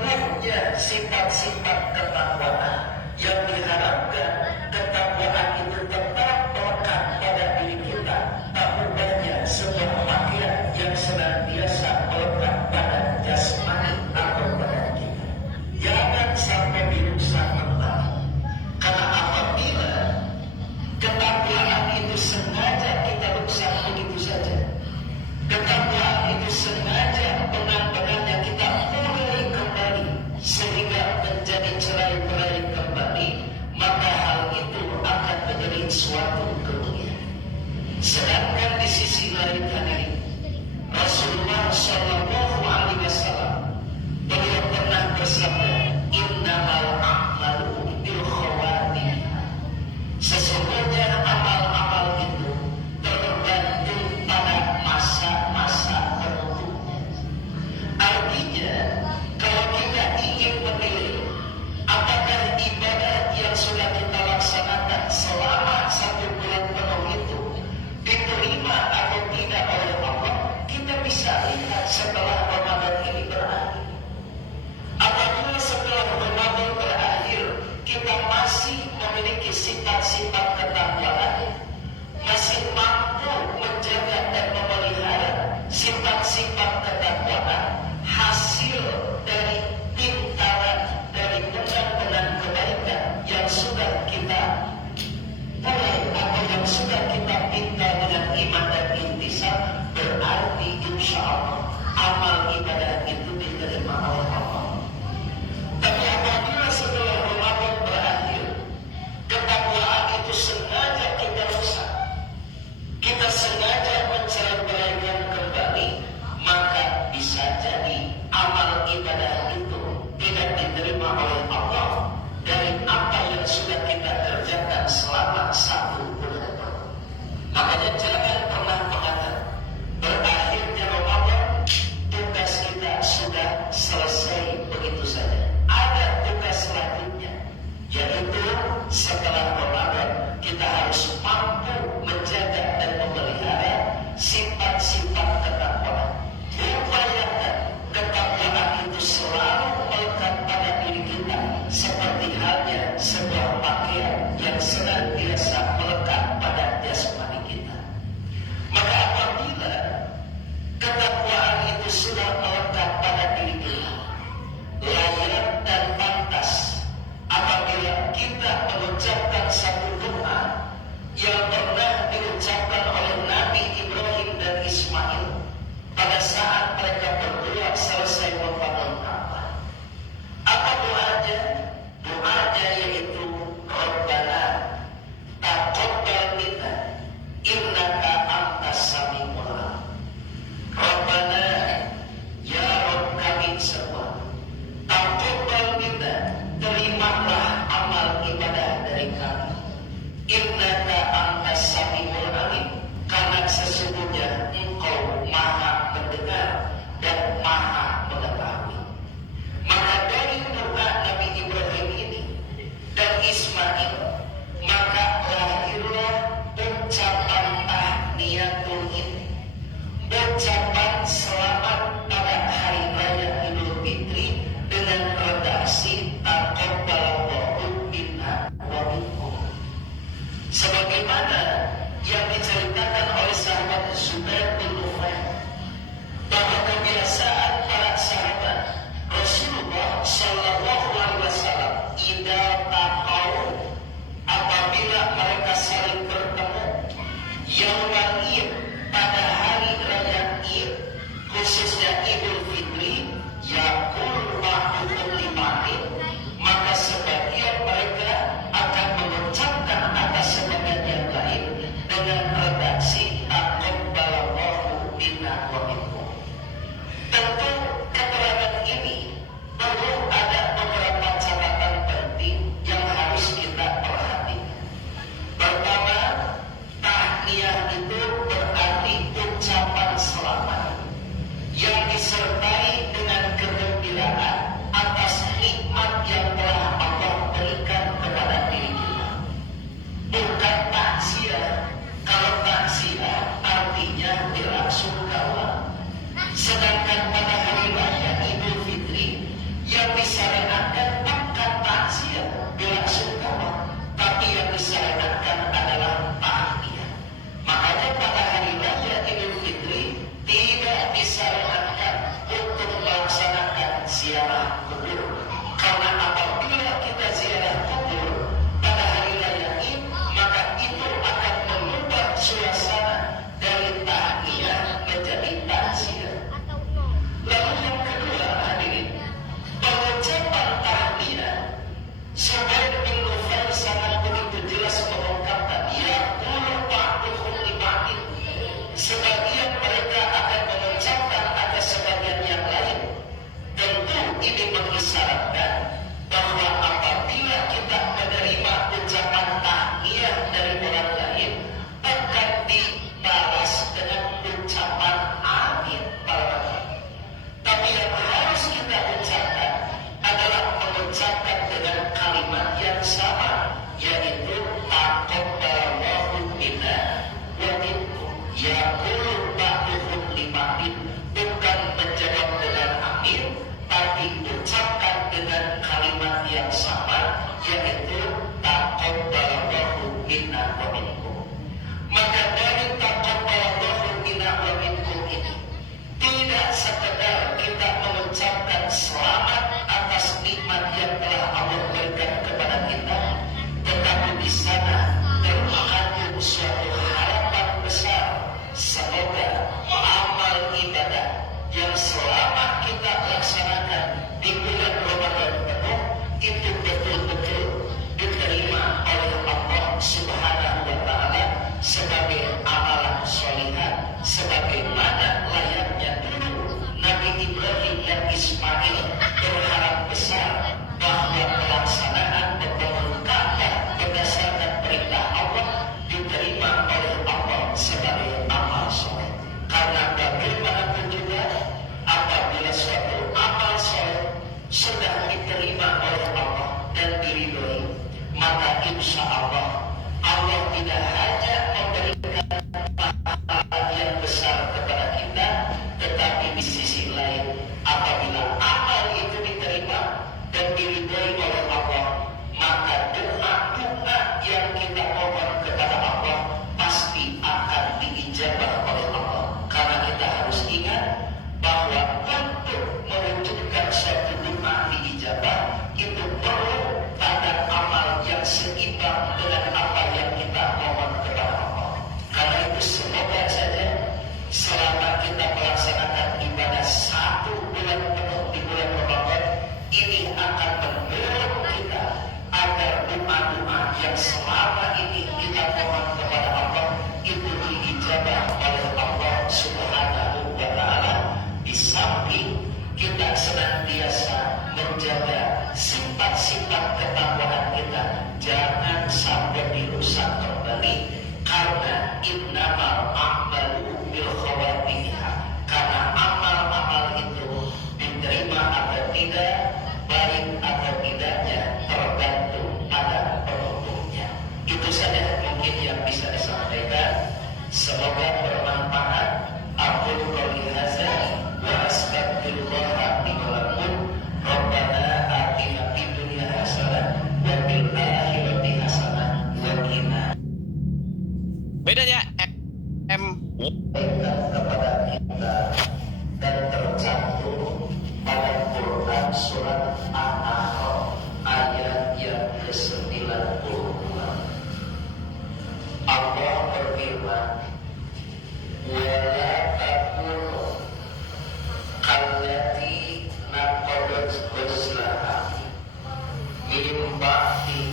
menurutnya sifat-sifat ketakwaan yang diharapkan ketakwaan itu tetap melekat pada diri kita, tak ubahnya sebuah pakaian yang senantiasa melekat pada jasmani atau badan kita. Jangan sampai dirusak mentah, karena apabila ketakwaan itu sengaja kita rusak begitu saja, ketakwaan itu sengaja benar-benarnya kita mulai kembali sehingga menjadi cerai-berai kembali, maka hal ini kita senantiasa menjaga sifat-sifat ketakwaan kita, jangan sampai dirusak kembali, karena innamal a'malu bil khawatiha, karena amal-amal itu diterima atau tidak, baik atau tidaknya tergantung pada penutupnya. Itu saja mungkin yang bisa disampaikan, semoga bermanfaat. Aku qouli hadza wa astaghfirullah li wa lakum. Rabbana atina fid dunya hasanah wa fil akhirati hasanah wa qina. Bedanya kepada kita dan tercantum pada Quran surat An-Nahl ayat yang ke-92. Allah berfirman, wala takunu kallati naqadat ghazlaha min ba'di